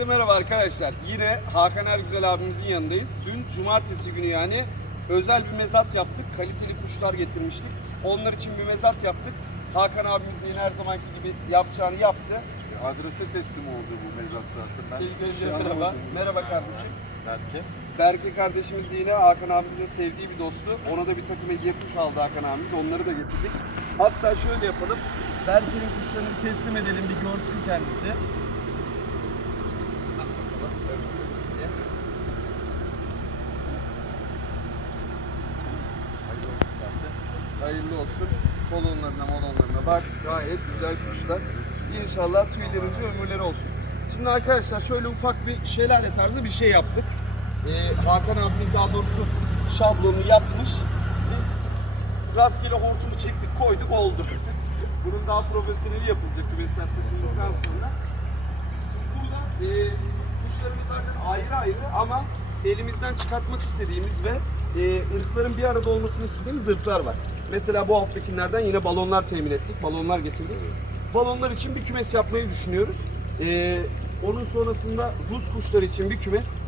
Herkese merhaba arkadaşlar. Yine Hakan Ergüzel abimizin yanındayız. Dün cumartesi günü yani özel bir mezat yaptık. Kaliteli kuşlar getirmiştik. Onlar için bir mezat yaptık. Hakan abimiz yine her zamanki gibi yapacağını yaptı. Adrese teslim oldu bu mezat zaten. Ben İlk önce işte merhaba. Merhaba kardeşim. Berke. Berke kardeşimiz de yine Hakan abimizin sevdiği bir dostu. Ona da bir takım hediye kuş aldı Hakan abimiz. Onları da getirdik. Hatta şöyle yapalım. Berke'nin kuşlarını teslim edelim. Bir görsün kendisi. Hayırlı olsun. Kolonlarına molonlarına bak gayet güzel kuşlar. İnşallah tüylerince ömürleri olsun. Şimdi arkadaşlar şöyle ufak bir şelale tarzı bir şey yaptık. Ee, Hakan abimiz daha doğrusu şablonu yapmış. Biz rastgele hortumu çektik koyduk oldu. Bunun daha profesyoneli yapılacak kümesler taşındıktan sonra. Burada e, kuşlarımız zaten ayrı ayrı ama elimizden çıkartmak istediğimiz ve e, ırkların bir arada olmasını istediğimiz ırklar var. Mesela bu haftakilerden yine balonlar temin ettik, balonlar getirdik. Balonlar için bir kümes yapmayı düşünüyoruz. E, onun sonrasında Rus kuşları için bir kümes,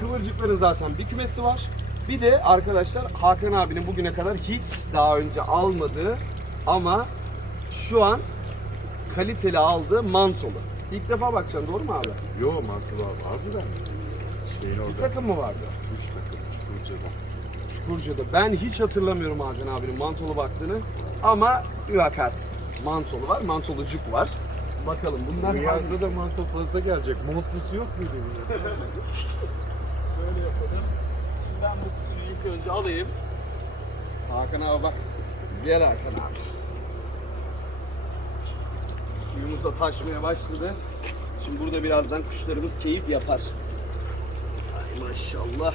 kıvırcıkların zaten bir kümesi var. Bir de arkadaşlar Hakan abinin bugüne kadar hiç daha önce almadığı ama şu an kaliteli aldığı mantolu. İlk defa bakacaksın doğru mu abi? Yo mantılar vardı da. Şeyin Bir orada. takım mı vardı? Üç takım. Çukurca'da. Çukurca'da. Ben hiç hatırlamıyorum Hakan abinin mantolu baktığını. Ama bir bakarsın. Mantolu var, mantolucuk var. Bakalım bunlar Bu yazda da manto fazla gelecek. Montlusu yok muydu bunun? Şöyle yapalım. Şimdi ben bu kutuyu ilk önce alayım. Hakan abi bak. Gel Hakan abi. Suyumuz da taşmaya başladı. Şimdi burada birazdan kuşlarımız keyif yapar. Ay maşallah.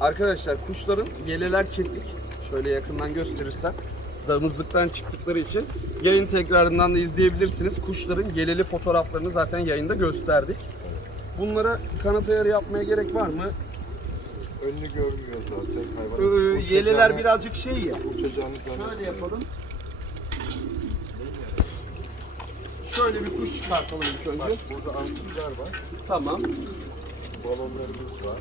Arkadaşlar kuşların yeleler kesik. Şöyle yakından gösterirsem. Damızlıktan çıktıkları için yayın tekrarından da izleyebilirsiniz. Kuşların yeleli fotoğraflarını zaten yayında gösterdik. Bunlara kanat ayarı yapmaya gerek var mı? Önünü görmüyor zaten. Ee, Hayvanın yeleler birazcık şey ya. Uçacağını Şöyle yapalım. Şöyle bir kuş çıkartalım ilk önce. Bak burada antikler var. Tamam. Balonlarımız var.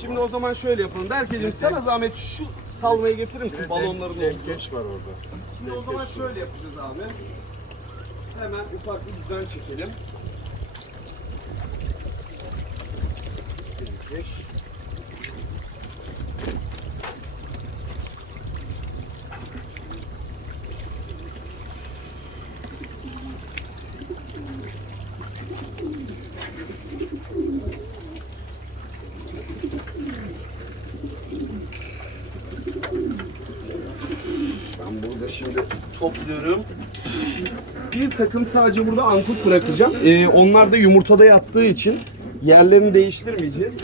Şimdi o zaman şöyle yapalım. Berkeciğim sana zahmet şu salmayı getirir misin balonların olduğu? Denkeş var orada. Şimdi o zaman şöyle yapacağız abi. Hemen ufak bir düzen çekelim. Denkeş. Ben burada şimdi topluyorum. Bir takım sadece burada ankut bırakacağım. Ee, onlar da yumurtada yattığı için yerlerini değiştirmeyeceğiz.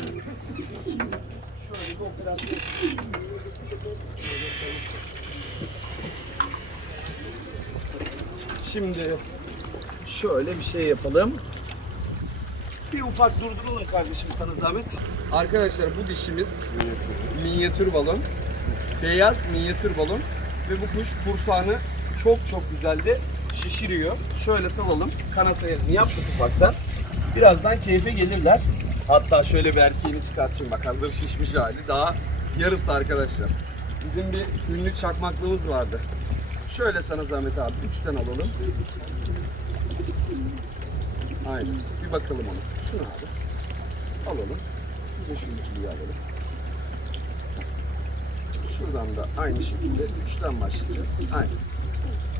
Şimdi şöyle bir şey yapalım. Bir ufak durduralım kardeşim sana zahmet. Arkadaşlar bu dişimiz minyatür balon. Beyaz minyatür balon. Ve bu kuş kursağını çok çok güzel de şişiriyor. Şöyle salalım. Kanat ayarını yaptık ufaktan. Birazdan keyfe gelirler. Hatta şöyle bir erkeğini çıkartayım bak hazır şişmiş hali. Daha yarısı arkadaşlar. Bizim bir ünlü çakmaklığımız vardı. Şöyle sana zahmet abi. Üçten alalım. Aynen. Bir bakalım ona. Şunu abi. Alalım. Bir de şu ikiliyi alalım. Şuradan da aynı şekilde üçten başlayacağız. Aynen.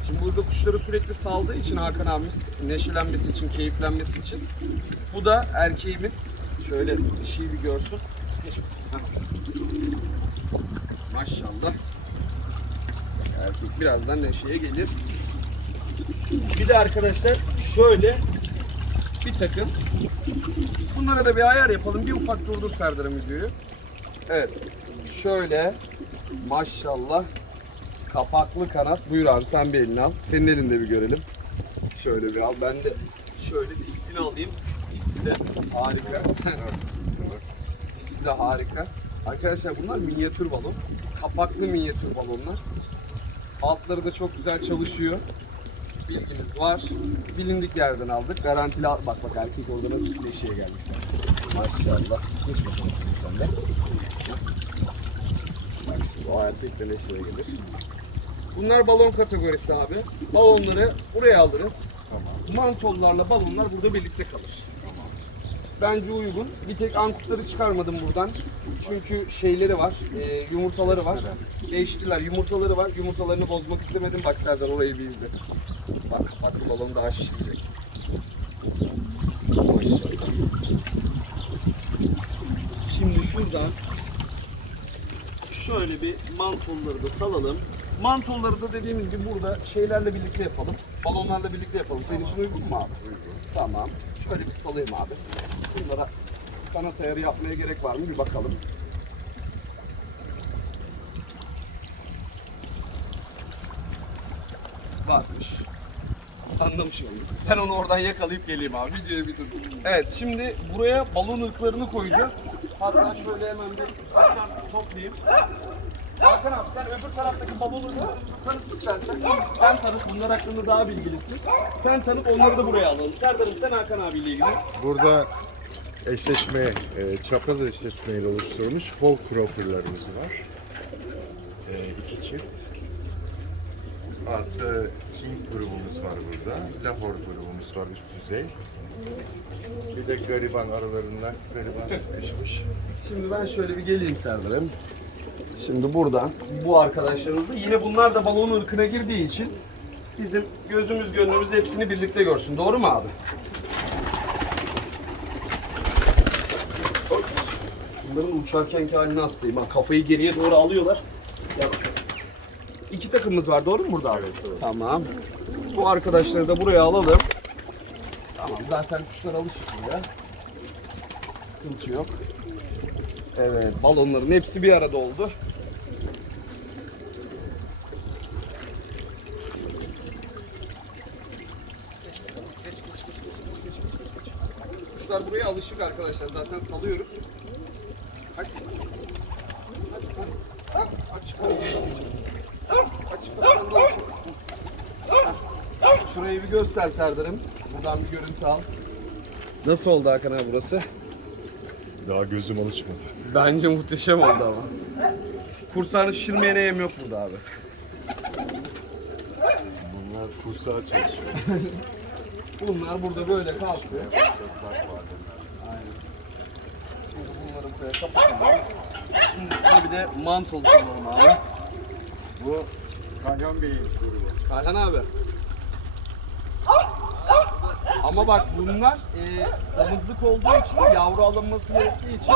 Şimdi burada kuşları sürekli saldığı için Hakan abimiz neşelenmesi için, keyiflenmesi için. Bu da erkeğimiz. Şöyle dişiyi bir görsün. Maşallah. Erkek birazdan neşeye gelir. Bir de arkadaşlar şöyle bir takım. Bunlara da bir ayar yapalım. Bir ufak durdur Serdar'ın videoyu. Evet. Şöyle maşallah kapaklı kanat. Buyur abi sen bir elini al. Senin elinde bir görelim. Şöyle bir al. Ben de şöyle dişsini alayım. Dişsi de harika. dişsi de harika. Arkadaşlar bunlar minyatür balon. kapaklı minyatür balonlar. Altları da çok güzel çalışıyor. Bilgimiz var. Bilindik yerden aldık. Garantili al- bak bak erkek orada nasıl fleşiye gelmişler. Maşallah. Geç bakalım sen de. Bak şimdi o erkek de leşeye gelir. Bunlar balon kategorisi abi. Balonları buraya alırız. Tamam. Mantollarla balonlar burada birlikte kalır. Bence uygun. Bir tek ankutları çıkarmadım buradan. Çünkü şeyleri var, e, yumurtaları var. Değiştiler. Yumurtaları var. Yumurtalarını bozmak istemedim. Bak Serdar orayı bir izle. Bak, bak balon daha şişecek. Şimdi şuradan şöyle bir mantolları da salalım. Mantolları da dediğimiz gibi burada şeylerle birlikte yapalım. Balonlarla birlikte yapalım. Senin için uygun mu abi? Uygun. Tamam. Şöyle bir salayım abi. Bunlara kanat ayarı yapmaya gerek var mı bir bakalım. Varmış. Anlamış oldum. Ben onu oradan yakalayıp geleyim abi. Videoya bir dur. Evet şimdi buraya balon ırklarını koyacağız. Hatta şöyle hemen bir toplayayım. Hakan abi sen öbür taraftaki balon ırklarını tanıt istersen. Sen tanıt bunlar hakkında daha bilgilisin. Sen tanıt onları da buraya alalım. Serdar'ım sen Hakan abiyle ilgili. Burada eşleşme, e, çapraz eşleşmeyle oluşturulmuş kol cropperlarımız var. E, iki çift. Artı King grubumuz var burada. Lahore grubumuz var üst düzey. Bir de gariban aralarından gariban sıkışmış. Şimdi ben şöyle bir geleyim Serdar'ım. Şimdi buradan bu arkadaşlarımız da yine bunlar da balon ırkına girdiği için bizim gözümüz gönlümüz hepsini birlikte görsün. Doğru mu abi? Bunların uçarkenki halini hastayım. Ha, kafayı geriye doğru alıyorlar. Ya. İki takımımız var doğru mu burada abi? Tamam. Bu arkadaşları da buraya alalım. Tamam zaten kuşlar alışık ya. Sıkıntı yok. Evet, balonların hepsi bir arada oldu. Kuşlar buraya alışık arkadaşlar. Zaten salıyoruz. Hadi. Hadi, Aç Aç aç. Şurayı bir göster Serdar'ım. Buradan bir görüntü al. Nasıl oldu Hakan abi burası? Daha gözüm alışmadı. Bence muhteşem oldu ama. Kursağını şişirmeyene yem yok burada abi. Bunlar kursağa çalışıyor. Bunlar burada böyle kalsın. Aynen. Şimdi bunları buraya kapatalım. Şimdi size bir de mantol soralım abi. Bu Kanyan Bey'in grubu. Ayhan abi. Ama bak bunlar e, damızlık olduğu için yavru alınması gerektiği için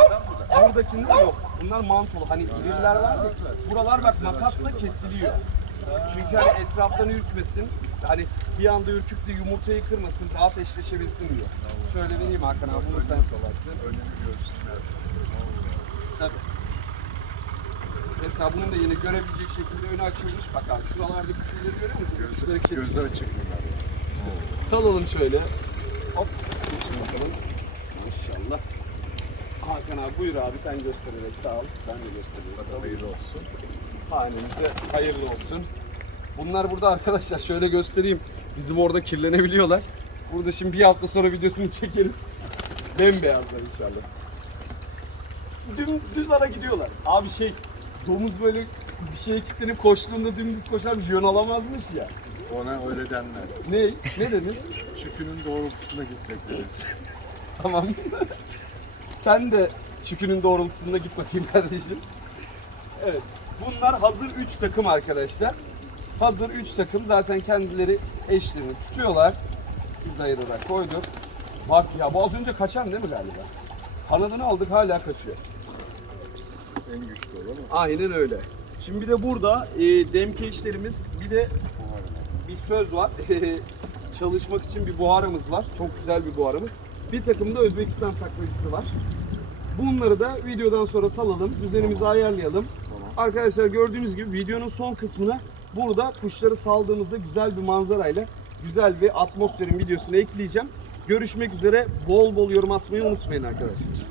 buradakinde yok. Bunlar mantolu. Hani iriler var ya. Buralar bak makasla kesiliyor. Çünkü hani etraftan ürkmesin. Hani bir anda ürküp de yumurtayı kırmasın, rahat eşleşebilsin diyor. Şöyle vereyim Hakan abi, bunu sen salarsın. Önümü görsünler. Tabii. Mesela bunun da yine görebilecek şekilde önü açılmış. Bak abi şuralardaki tüyleri görüyor musun? Gözü, kesin. gözü açık bunlar. Salalım şöyle. Bakalım. Maşallah. Hakan abi buyur abi sen göstererek sağ ol. Ben de ol. Hayırlı olsun. Hanemize hayırlı olsun. Bunlar burada arkadaşlar şöyle göstereyim. Bizim orada kirlenebiliyorlar. Burada şimdi bir hafta sonra videosunu çekeriz. Bembeyazlar inşallah. Düm, düz ara gidiyorlar. Abi şey domuz böyle bir şeye kilitlenip koştuğunda dümdüz koşan yön alamazmış ya. Ona öyle denmez. Ne? Ne dedin? Çükünün doğrultusuna gitmek dedi. Tamam. Sen de çükünün doğrultusunda git bakayım kardeşim. Evet. Bunlar hazır 3 takım arkadaşlar. Hazır 3 takım zaten kendileri eşlerini tutuyorlar. Biz ayırarak koyduk. Bak ya bu az önce kaçan değil mi galiba? Kanadını aldık hala kaçıyor. En güçlü olan o. Aynen öyle. Şimdi bir de burada e, demke işlerimiz bir de bir söz var. Çalışmak için bir buharımız var. Çok güzel bir buharımız. Bir takım da Özbekistan taklacısı var. Bunları da videodan sonra salalım. Düzenimizi ayarlayalım. Arkadaşlar gördüğünüz gibi videonun son kısmına burada kuşları saldığımızda güzel bir manzarayla güzel bir atmosferin videosunu ekleyeceğim. Görüşmek üzere. Bol bol yorum atmayı unutmayın arkadaşlar.